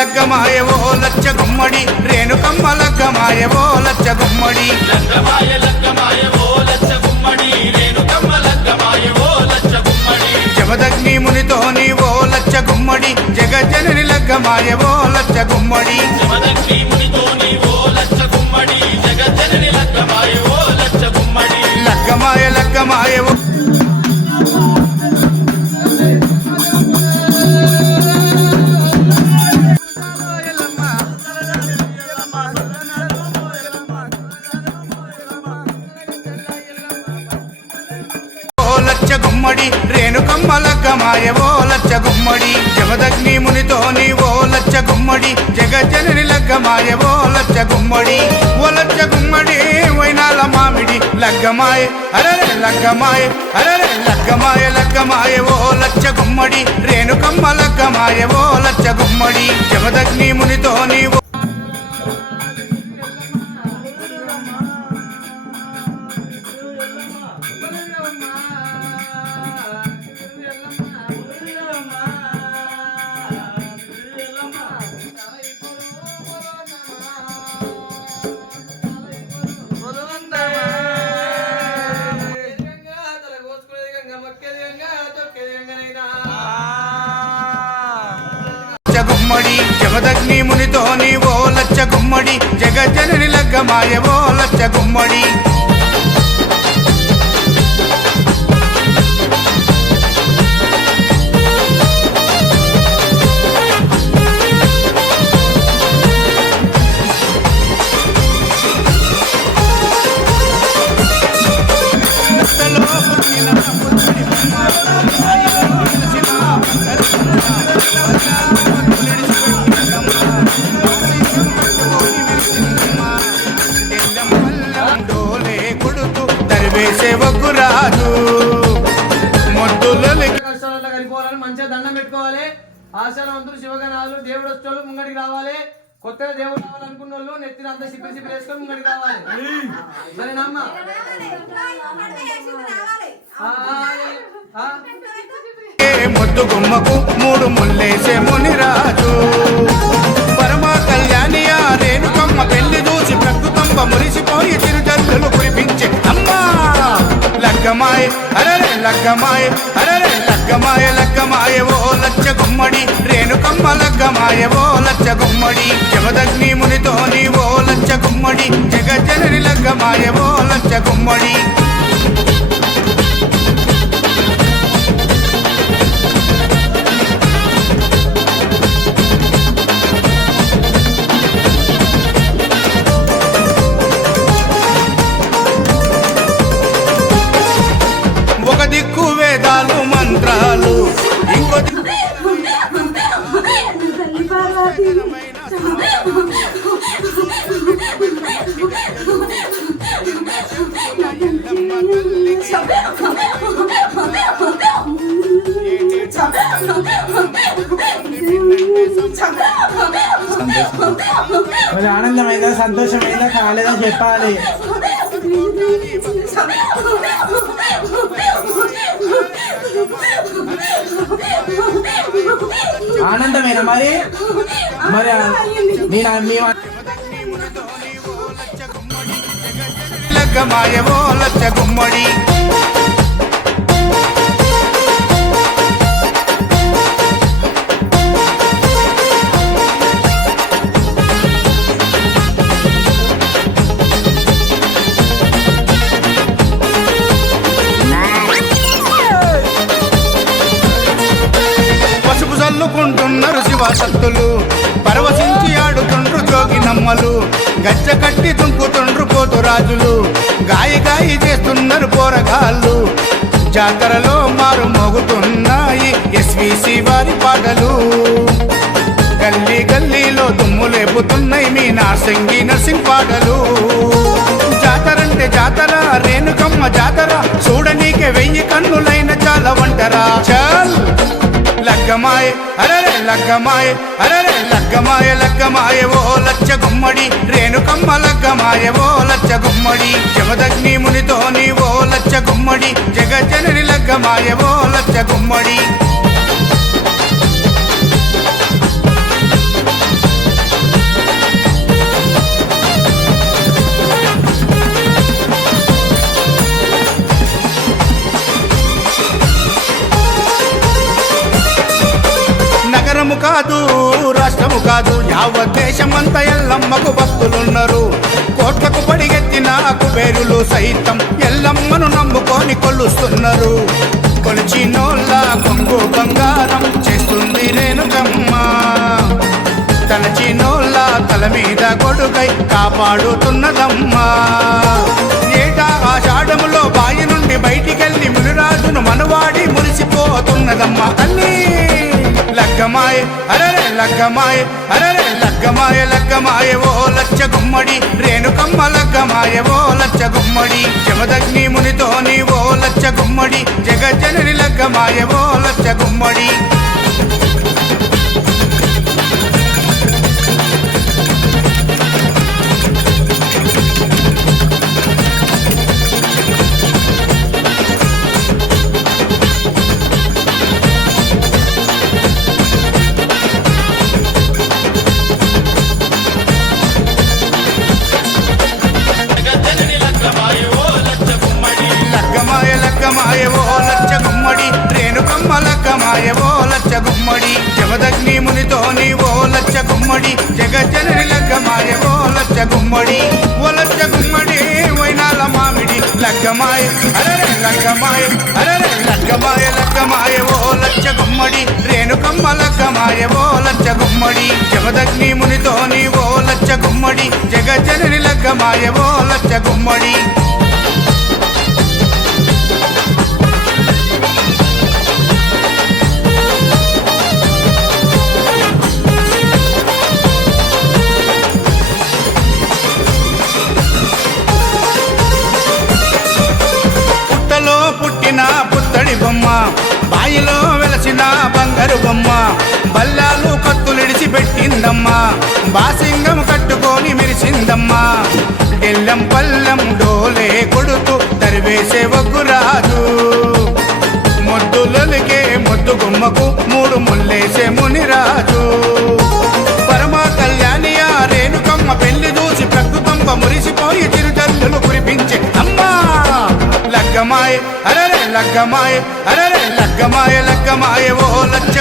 లగ్గమాయవో లచ్చ గుమ్మడి రేణుకమ్మ లగ్గమాయవో లచ్చ గుమ్మడి జమదగ్ని మునితో నీవో లచ్చ గుమ్మడి జగజ్జనని లగ్గమాయవో లచ్చ గుమ్మడి లగ్గమాయ లగ్గమాయవో లచ్చ గుమ్మడి రేణుకమ్మ లగ్గమాయవో లచ్చ గుమ్మడి జమదగ్ని మునితో నీవో లచ్చ గుమ్మడి జగజ్జనని లగ్గమాయవో లచ్చ గుమ్మడి ఓ లచ్చ గుమ్మడి వైనాల మామిడి లగ్గమాయ అరరే లగ్గమాయ అరరే లగ్గమాయ లగ్గమాయవో లచ్చ గుమ్మడి రేణుకమ్మ లగ్గమాయవో లచ్చ గుమ్మడి జమదగ్ని మునితో నీవో గుమ్మడి జమదగ్ని మునితో నీవో లచ్చ గుమ్మడి జగజ్జనని లగ్గమాయవో లచ్చ గుమ్మడి మంచిగా దండం పెట్టుకోవాలి. ఆశావంతులు శివగణాలు దేవుడు వచ్చేవాళ్ళు ముంగడికి రావాలి. కొత్తగా దేవుడు రావాలనుకున్న వాళ్ళు నెత్తిన అంతా సిప్పి సిప్పి వేసుకొని ముంగడికి రావాలి. సరేనమ్మా? ముద్దు గుమ్మకు మూడు ముల్లేసే మునిరాజు పరమ కళ్యాణియా రేణుకమ్మ పెళ్లి చూసి ప్రకృతంబ మురిసిపోయి తిరుజల్లులు కురిపించే అమ్మా లగ్గమాయ అరరే లగ్గమాయ అరరే లగ్గమాయ లగ్గమాయవో లచ్చ గుమ్మడి రేణుకమ్మ లగ్గమాయవో లచ్చ గుమ్మడి జమదగ్ని మునితో నీవో లచ్చ గుమ్మడి జగజ్జనని లగ్గమాయవో లచ్చ గుమ్మడి ఒక దిక్కు వేదాలు మంత్రాలు ఇంకో మరి ఆనందమైందా సంతోషమైందా కాలేదా చెప్పాలి. ఆనందమేనా మరి మరి లగ్గమాయవో లచ్చ గుమ్మడి చల్లుకుంటున్నారు శివసత్తులు పరవశించి ఆడుతుండ్రు జోగి నమ్మలు గజ్జ కట్టి దుంకుతుండ్రు పోతురాజులు గాయి గాయి చేస్తున్నారు పోరగాళ్ళు జాతరలో మారు మోగుతున్నాయి ఎస్విసి వారి పాటలు గల్లీ గల్లీలో దుమ్ము లేపుతున్నాయి మీ నార్సింగి నర్సింగ్ పాటలు జాతరంటే జాతర రేణుకమ్మ జాతర చూడనీకే 1000 కన్నులైన చాలా వంటరా చల్ లగ్గమాయ అరరే లగ్గమాయ అరరే లగ్గమాయ లగ్గమాయవో లచ్చ గుమ్మడి రేణుకమ్మ లగ్గమాయవో లచ్చ గుమ్మడి జమదగ్ని మునితో నీవో లచ్చ గుమ్మడి జగజ్జనని లగ్గమాయవో లచ్చ గుమ్మడి కాదు రాష్ట్రము కాదు యావత్ దేశమంతా ఎల్లమ్మకు భక్తులున్నారు. కోట్లకు పడిగెత్తిన కుబేరులు సైతం ఎల్లమ్మను నమ్ముకొని కొలుస్తున్నారు. కొలిచినోళ్ళ కొంగు బంగారం చేస్తుంది రేణుకమ్మ, తలచినోళ్ళ తల మీద కొడుకై కాపాడుతున్నదమ్మా. ఏటా ఆషాఢములో బాయి నుండి బయటికెళ్ళి మునిరాజును మనవాడి మురిసిపోతున్నదమ్మా. తల్లి లగ్గమాయ అరరే లగ్గమాయ అరరే లగ్గమాయ లగ్గమాయ ఓ లచ్చ గుమ్మడి రేణుకమ్మ లగ్గమాయ ఓ లచ్చ గుమ్మడి జమదగ్ని మునితోని ఓ లచ్చ గుమ్మడి జగజ్జనని లగ్గమాయ ఓ లచ్చ గుమ్మడి. లగ్గమాయ లగ్గమాయ ఓ లచ్చ గుమ్మడి రేణుకమ్మ లగ్గమాయ ఓ లచ్చ గుమ్మడి జమదగ్ని మునితోని ఓ లచ్చ గుమ్మడి జగజ్జనని లగ్గమాయ ఓ లచ్చ గుమ్మడి. ఓ లచ్చ గుమ్మడి వైనాల మామిడి లగ్గమాయ అరరే లగ్గమాయ అరరే లగ్గమాయ లగ్గమాయ ఓ లచ్చ గుమ్మడి రేణుకమ్మ లగ్గమాయ ఓ లచ్చ గుమ్మడి జమదగ్ని మునితోని ఓ లచ్చ గుమ్మడి జగజ్జనని లగ్గమాయ ఓ లచ్చ గుమ్మడి. పుట్టిన పుత్తడి బొమ్మ బాయిలో వెలసిన బంగారు బొమ్మ బల్లాలు కత్తులిడిచి పెట్టిందమ్మా. బాసింగం కట్టుకొని మెరిసిందమ్మా. డెల్లం పల్లం డోలే కొడుతూ తరివేసే ఒగ్గురాజు మొద్దులకే మొద్దు గుమ్మకు మూడు ముల్లేసే మునిరాజు. పరమ కళ్యాణి ఆ రేణుకమ్మ పెళ్లి చూసి ప్రకృతంబ మురిసిపోయి చిరుజల్లులు కురిపించే అమ్మా. లగ్గమాయ అరరే లగ్గమాయ అరరే లగ్గమాయ లగ్గమాయ ఓ లచ్చ